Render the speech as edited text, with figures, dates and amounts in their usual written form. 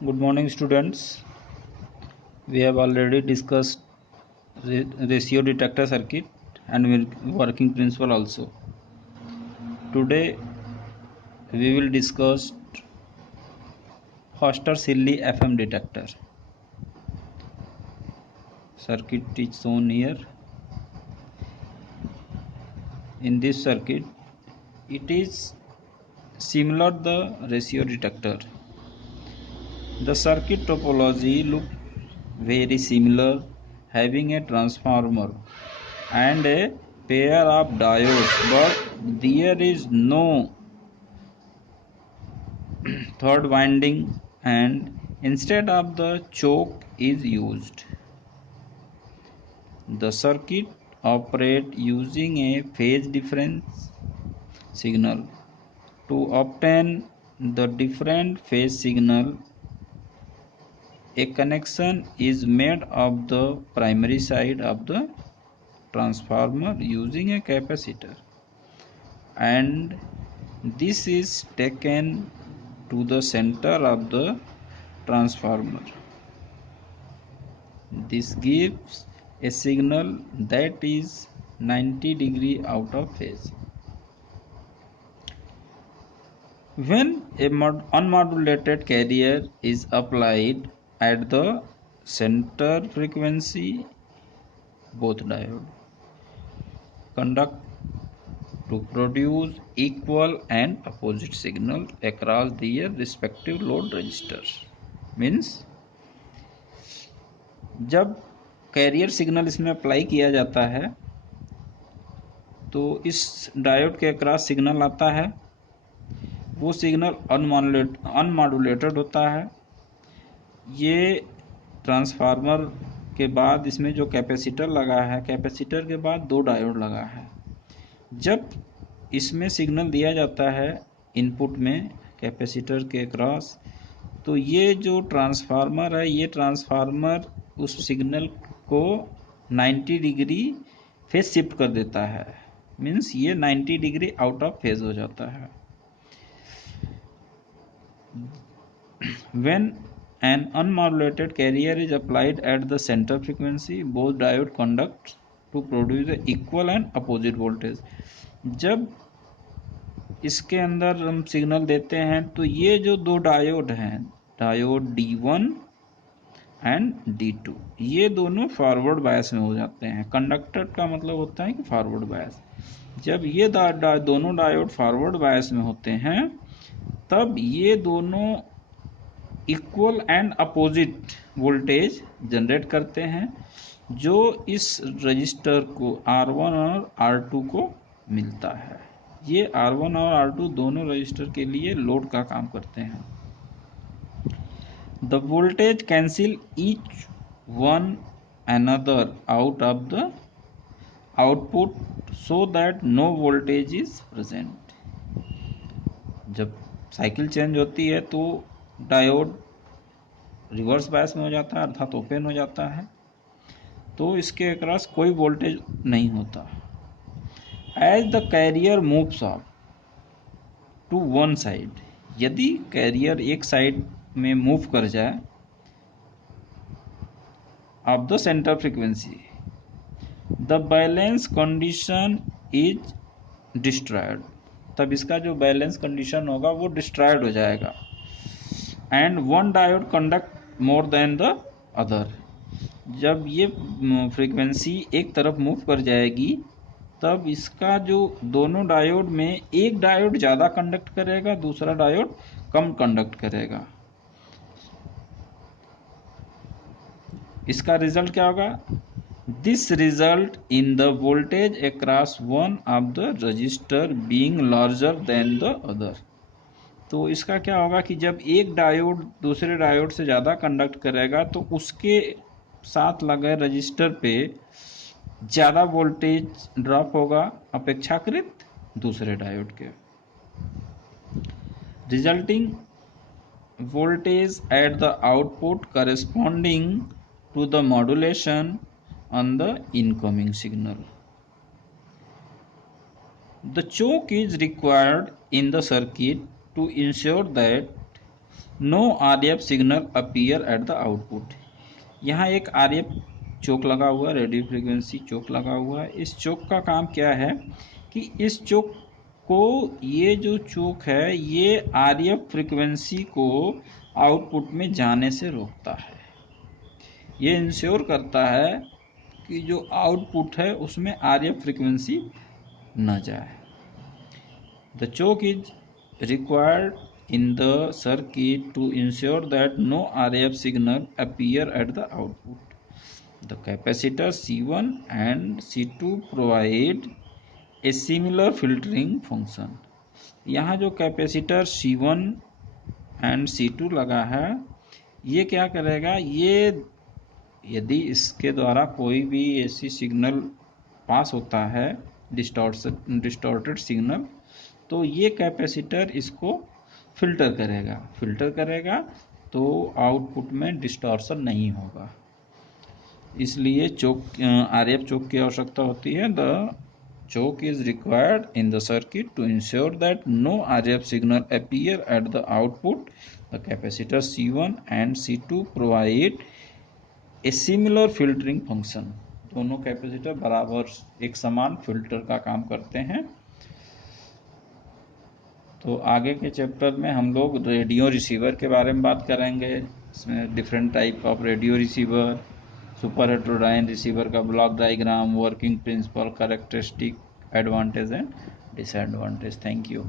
Good morning, students. We have already discussed ratio detector circuit and working principle also. Today we will discuss Foster-Silly FM detector. Circuit is shown here. In this circuit, it is similar the ratio detector. The circuit topology looks very similar, having a transformer and a pair of diodes, but there is no third winding and instead of the choke is used. The circuit operates using a phase difference signal. To obtain the different phase signal, a connection is made of the primary side of the transformer using a capacitor, and this is taken to the center of the transformer. This gives a signal that is 90 degree out of phase. When a unmodulated carrier is applied at the center frequency, both diodes conduct to produce equal and opposite signal across their respective load resistors. Means जब carrier signal इसमें apply किया जाता है तो इस diode के across signal आता है, वो सिग्नल अनमॉड्यूलेटेड होता है। ये ट्रांसफार्मर के बाद इसमें जो कैपेसिटर लगा है, कैपेसिटर के बाद दो डायोड लगा है। जब इसमें सिग्नल दिया जाता है इनपुट में कैपेसिटर के अक्रॉस, तो ये जो ट्रांसफार्मर है, ये ट्रांसफार्मर उस सिग्नल को 90 डिग्री फेज शिफ्ट कर देता है। मीन्स ये 90 डिग्री आउट ऑफ फेज हो जाता है। When an unmodulated carrier is applied at the center frequency, both diode conduct to produce a equal and opposite voltage. जब इसके अंदर हम सिग्नल देते हैं तो ये जो दो डायोड हैं, डायोड D1 एंड D2, ये दोनों फॉरवर्ड बायस में हो जाते हैं। कंडक्टर का मतलब होता है कि फॉरवर्ड बायस। जब ये दोनों डायोड फॉरवर्ड बायस में होते हैं, तब ये दोनों equal and opposite voltage generate करते हैं, जो इस रजिस्टर को R1 और R2 को मिलता है। ये R1 और R2 दोनों रजिस्टर के लिए लोड का काम करते हैं। The voltage cancel each one another out of the output so that no voltage is present. जब साइकिल चेंज होती है तो डायोड रिवर्स बायस में हो जाता है, अर्थात ओपन हो जाता है, तो इसके अक्रॉस कोई वोल्टेज नहीं होता। As the carrier moves off to one side, यदि कैरियर एक साइड में मूव कर जाए off the centre frequency, the balance condition is destroyed, तब इसका जो बैलेंस कंडीशन होगा वो डिस्ट्रॉयड हो जाएगा। And one diode conduct more than the other, जब ये फ्रीक्वेंसी एक तरफ मूव कर जाएगी तब इसका जो दोनों डायोड में एक डायोड ज़्यादा कंडक्ट करेगा, दूसरा डायोड कम कंडक्ट करेगा। इसका रिजल्ट क्या होगा? This result in the voltage across one of the register being larger than the other. तो इसका क्या होगा कि जब एक डायोड दूसरे डायोड से ज़्यादा कंडक्ट करेगा तो उसके साथ लगे रजिस्टर पे ज़्यादा वोल्टेज ड्रॉप होगा अपेक्षाकृत दूसरे डायोड के। Resulting voltage at the output corresponding to the modulation on the incoming signal. The choke is required in the circuit to ensure that no RF signal appear at the output. यहाँ एक RF चोक लगा हुआ है, radio frequency चोक लगा हुआ है। इस चोक का काम क्या है कि इस चोक को, ये जो चोक है ये RF फ्रीक्वेंसी को आउटपुट में जाने से रोकता है। ये इंश्योर करता है कि जो आउटपुट है उसमें RF फ्रीक्वेंसी न जाए। The choke is required in the circuit to ensure that no RF signal appear at the output. The capacitor C1 and C2 provide a similar filtering function. यहाँ जो कैपेसिटर C1 एंड C2 लगा है, ये क्या करेगा, ये यदि इसके द्वारा कोई भी ऐसी सिग्नल पास होता है, डिस्टॉर्टेड सिग्नल, तो ये कैपेसिटर इसको फिल्टर करेगा तो आउटपुट में डिस्टॉर्शन नहीं होगा। इसलिए RF चोक की आवश्यकता होती है। The choke is required in the circuit to ensure that no RF signal appear at the output. The capacitor C1 and C2 provide a similar filtering function. दोनों कैपेसिटर बराबर एक समान फिल्टर का काम करते हैं। तो आगे के चैप्टर में हम लोग रेडियो रिसीवर के बारे में बात करेंगे। इसमें different type of radio receiver, super heterodyne receiver का block diagram, working principle, characteristic, advantage and disadvantage. Thank you.